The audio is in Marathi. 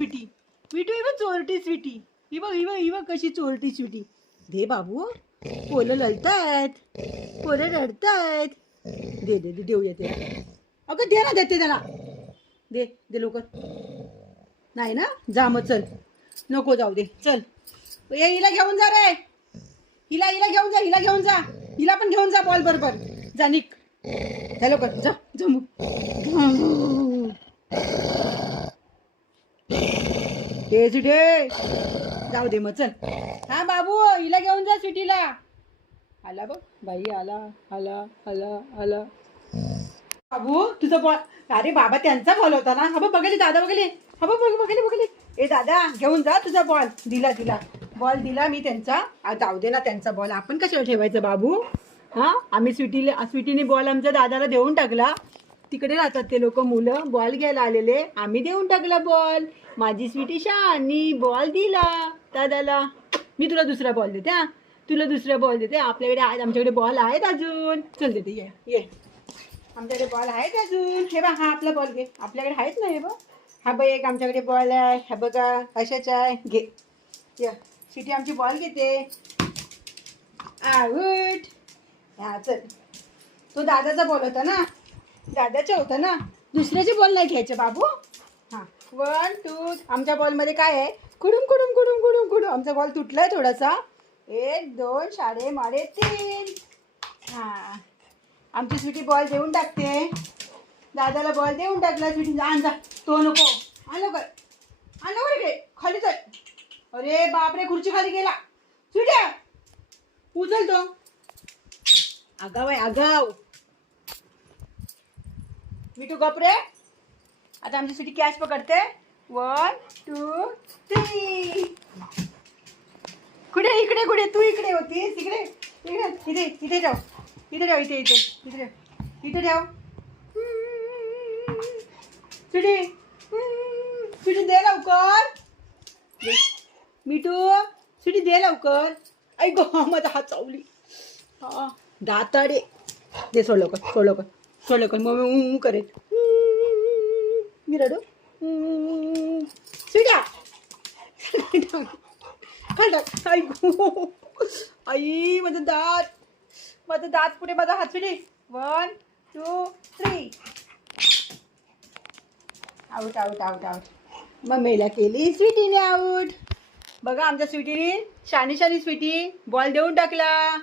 स्वीटी स्वीटी ही बघ चोरटी स्वीटी ही बघ कशी चोरटी स्वीटी. दे बाबू, पोलं रडतायत, पोरं रडतायत. दे दे दे देऊया ते. अगं दे ना, देते त्याला. दे दे लवकर. नाही ना, जा मग चल. नको जाऊ दे, चल. ये हिला घेऊन जा रे. हिला हिला घेऊन जा, हिला घेऊन जा. हिला पण घेऊन जा बॉल बरोबर. जा निक. जा लवकर, जा जा मग. हे सुटे जाऊ दे मग चल. हा बाबू, हिला घेऊन जा सिटीला. आला बघ बाई, आला आला आला आला. बाबू तुझा बॉल. अरे बाबा त्यांचा बॉल होता ना. हा बघ बघले दादा, बघले. हा बघ बघले बघले. ए दादा घेऊन जा तुझा बॉल. दिला दिला बॉल दिला मी त्यांचा. जाऊ दे ना त्यांचा बॉल, आपण कशाला ठेवायचं बाबू. हा आम्ही स्वीटीने बॉल आमच्या दादाला देऊन टाकला. तिकडे राहतात ते लोक, मुलं बॉल घ्यायला आलेले. आम्ही देऊन टाकला बॉल. माझी स्वीटी शानी बॉल दिला दादाला. मी तुला दुसरा बॉल देते. हा तुला दुसरा बॉल देते. आपल्याकडे आहेत, आमच्याकडे बॉल आहेत अजून. चल देते. ये ये, आमच्याकडे बॉल आहेत अजून. हे बघ, हा आपला बॉल घे. आपल्याकडे आहेत ना हे बघ. हा बघ एक आमच्याकडे बॉल आहे. हा बघा अशाच आहे. घे या. स्वीटी आमची बॉल घेते. आऊट. हा चल. तो दादाचा बॉल होता ना, दादाचा होता ना. दुसऱ्याचे बॉल नाही घ्यायचे बाबू. हां 1 2. आमच्या बॉलमध्ये काय आहे, कुडूम कुडूम कुडूम कुडूम कुडूम. आमचा बॉल तुटलाय थोडासा. 1 2 साडे माडे 3. हां आमची स्वीटी बॉल देऊन टाकते. दादाला बॉल देऊन टाकला. स्वीटी आण जा. तो नको. आण लवकर, आण लवकर इकडे. खाली चल. अरे बापरे, खुर्ची खाली गेला. स्वीटी उचल तो. आगाव आहे आगाव. मिठू गपरे. आता आमची स्वीटी कॅच पकडते. 1 2 3. कुठे इकडे, कुठे तू इकडे होतीस. इकडे इकडे इथे इथे ठेव. इथे ठेव. इथे इथे इथे ठेव. इथे ठेव. स्वीटी स्वीटी दे लवकर. मिठू स्वीटी दे लवकर. आई गो माझा हात चावली. हा दाताडे. दे सोड लवकर, सोड लवकर, सोड लवकर. मग मी करेल. मी रडू. स्वीटा आई गो. आई माझं दात पुढे. माझा हात sweetie. 1 2 3. Out out out out. मग मेला केली स्वीटीने आऊट. बघा आमच्या स्वीटीने, शानी शानी स्वीटी बॉल देऊन टाकला.